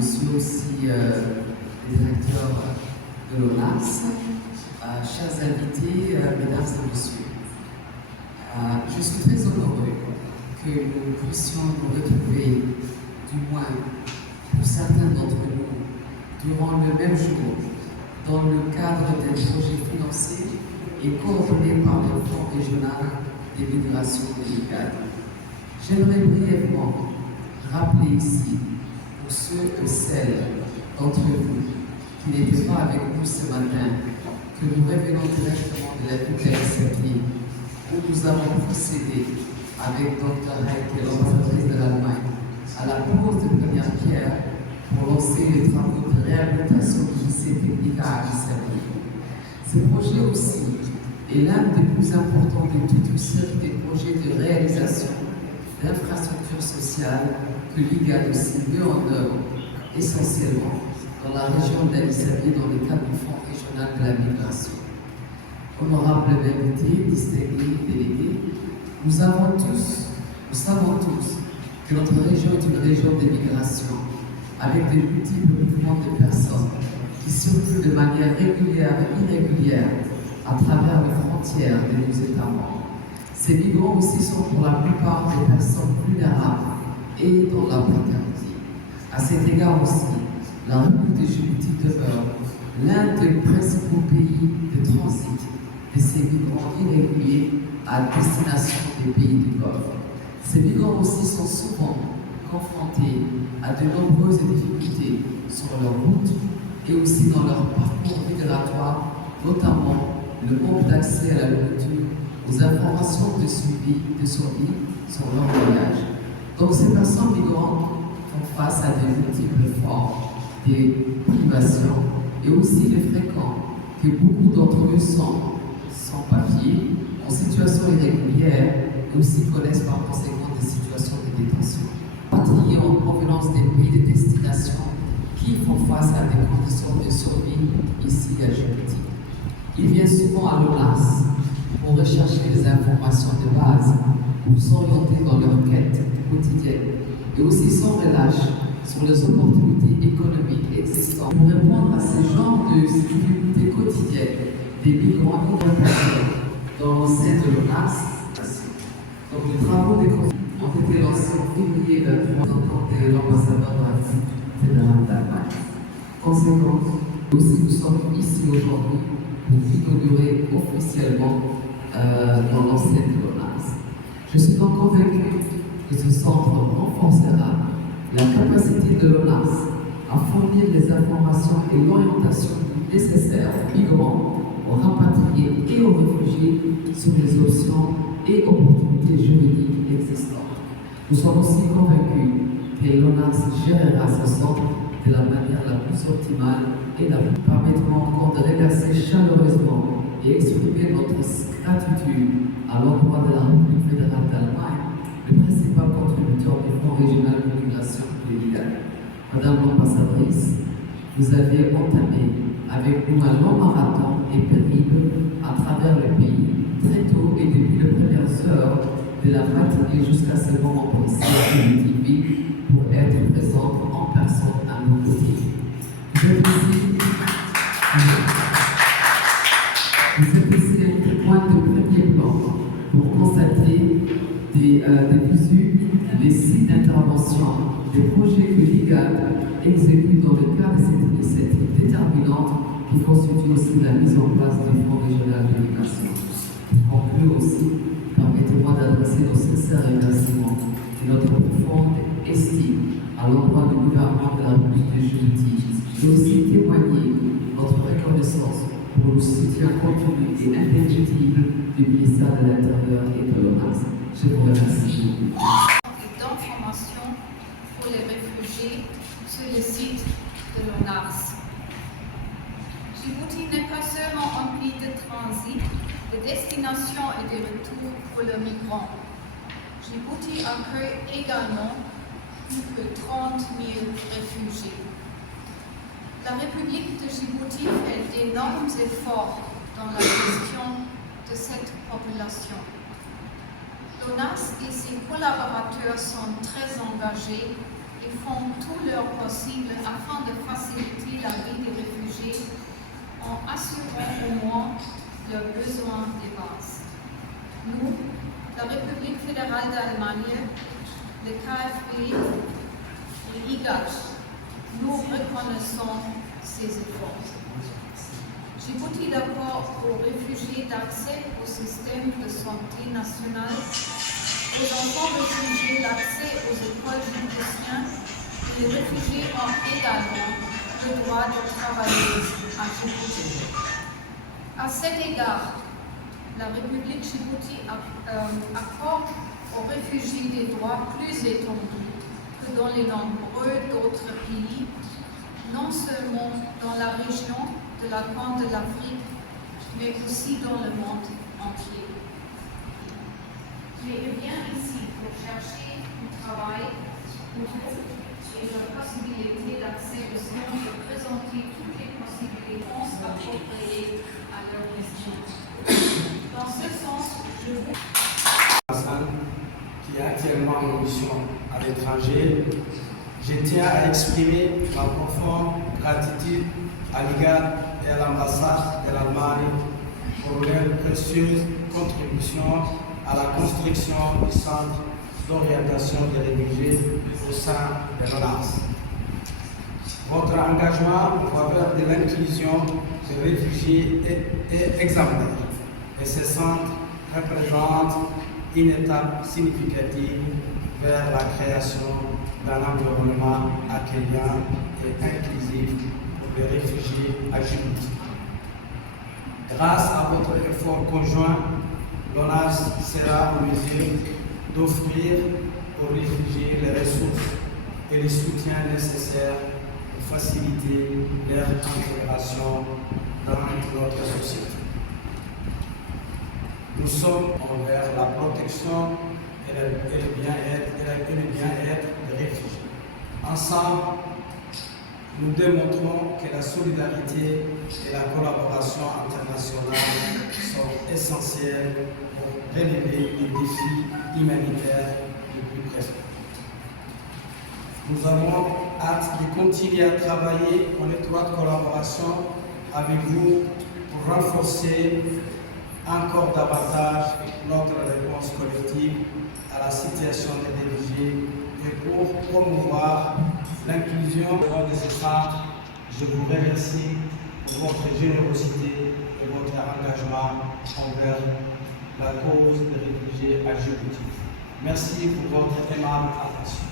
Je suis aussi le directeur de l'ONAS. Chers invités, mesdames et messieurs, je suis très heureux que nous puissions nous retrouver, du moins pour certains d'entre nous, durant le même jour, dans le cadre d'un projet financé et coordonné par le Fonds régional des migrations délicates. J'aimerais brièvement rappeler ici, pour ceux et celles d'entre vous qui n'étaient pas avec nous ce matin, que nous revenons directement de la Bulgarie, où nous avons procédé avec Dr. Heike, l'ambassadrice de l'Allemagne, à la pose de première pierre pour lancer les travaux de réhabilitation du lycée technique à Addis-Abeba. Ce projet aussi est l'un des plus importants de toute une série de projets de réalisation d'infrastructures sociales que l'IGAD aussi met en œuvre essentiellement dans la région d'Addis-Abeba dans le cadre du Fonds régional de la migration. Honorables invités, distingués délégués, nous savons tous que notre région est une région de migration avec de multiples mouvements de personnes qui circulent de manière régulière et irrégulière à travers les frontières de nos États membres. Ces migrants aussi sont pour la plupart des personnes vulnérables et dans la précarité. À cet égard aussi, la République de Djibouti demeure l'un des principaux pays de transit de ces migrants irréguliers à destination des pays du Golfe. Ces migrants aussi sont souvent confrontés à de nombreuses difficultés sur leur route et aussi dans leur parcours migratoire, notamment le manque d'accès à la nourriture, aux informations de suivi de survie sur leur voyage. Donc ces personnes migrantes font face à de multiples formes de privations et aussi les fréquents que beaucoup d'entre eux sont sans papier, en situation irrégulière et aussi connaissent par conséquent des situations de détention. Rapatriés en provenance des pays de destination qui font face à des conditions de survie ici à Djibouti. Ils viennent souvent à l'ONAS pour rechercher des informations de base, pour s'orienter dans leur quête quotidienne et aussi sans relâche sur les opportunités économiques existantes. Pour répondre à ce genre de difficultés quotidiennes des migrants irréguliers dans l'enceinte de l'ONAS, donc les travaux des constructions ont été lancés en février 23 de l'ambassadeur fédéral d'Allemagne. Conséquence, aussi nous sommes ici aujourd'hui pour inaugurer officiellement dans l'enceinte de l'ONAS. Je suis donc convaincu que ce centre renforcera la capacité de l'ONAS à fournir les informations et l'orientation nécessaires aux migrants, aux rapatriés et aux réfugiés sur les options et opportunités juridiques existantes. Nous sommes aussi convaincus que l'ONAS gérera ce centre de la manière la plus optimale et la plus permettant encore de remercier chaleureusement et exprimer notre gratitude à l'endroit de la République fédérale d'Allemagne, le principal contributeur du Fonds régional de migration de l'IGAD. Madame l'ambassadrice, vous avez entamé avec nous un long marathon et périple à travers le pays, très tôt et depuis les premières heures de la matinée jusqu'à ce moment précis pour être présente en personne à nos côtés. Vous êtes ici un témoin de premier plan pour constater des visus, des sites d'intervention, des projets que l'IGAD exécute dans le cadre de cette initiative déterminante qui constitue aussi la mise en place du Fonds régional de migration. Pour conclure aussi, permettez-moi d'adresser nos sincères remerciements et notre profonde estime à l'endroit du gouvernement de la République de Djibouti et aussi témoigner notre reconnaissance pour le soutien continu et indéfectible du ministère de l'Intérieur et de l'ONAS. Je vous remercie. D'information pour les réfugiés sur le site de l'ONAS. Djibouti n'est pas seulement un pays de transit, de destination et de retour pour les migrants. Djibouti accueille également plus de 30 000 réfugiés. La République de Djibouti fait d'énormes efforts dans la gestion de cette population. L'ONAS et ses collaborateurs sont très engagés et Ils font tout leur possible afin de faciliter la vie des réfugiés en assurant au moins leurs besoins de base. Nous, la République fédérale d'Allemagne, le KfW et IGACH, nous reconnaissons ces efforts. Djibouti d'accord aux réfugiés d'accès au système de santé national, aux enfants réfugiés l'accès aux écoles judiciaires, et les réfugiés ont également le droit de travailler à Djibouti. À cet égard, la République Djibouti accorde aux réfugiés des droits plus étendus que dans les nombreux d'autres pays, non seulement dans la région de la Corne de l'Afrique, mais aussi dans le monde entier. Mais il vient ici pour chercher du travail et la possibilité d'accès aux soins, de présenter toutes les possibilités appropriées à leurs questions. Dans ce sens, je vous... Hassan, qui est actuellement en mission à l'étranger, je tiens à exprimer ma profonde gratitude à l'IGAD et à l'ambassade de l'Allemagne pour leur précieuse contribution à la construction du centre d'orientation des réfugiés au sein de l'ONAS. Votre engagement en faveur de l'inclusion des réfugiés est exemplaire et ce centre représente une étape significative vers la création d'un environnement accueillant et inclusif pour les réfugiés à Djibouti. Grâce à votre effort conjoint, l'ONAS sera en mesure d'offrir aux réfugiés les ressources et les soutiens nécessaires pour faciliter leur intégration dans notre société. Nous sommes envers la protection et le bien-être des réfugiés. Ensemble, nous démontrons que la solidarité et la collaboration internationale sont essentielles pour relever les défis humanitaires les plus pressants. Nous avons hâte de continuer à travailler en étroite collaboration avec vous pour renforcer encore davantage notre réponse collective à la situation des réfugiés et pour promouvoir l'inclusion de ces centres. Je vous remercie pour votre générosité et votre engagement envers la cause des réfugiés à Djibouti. Merci pour votre aimable attention.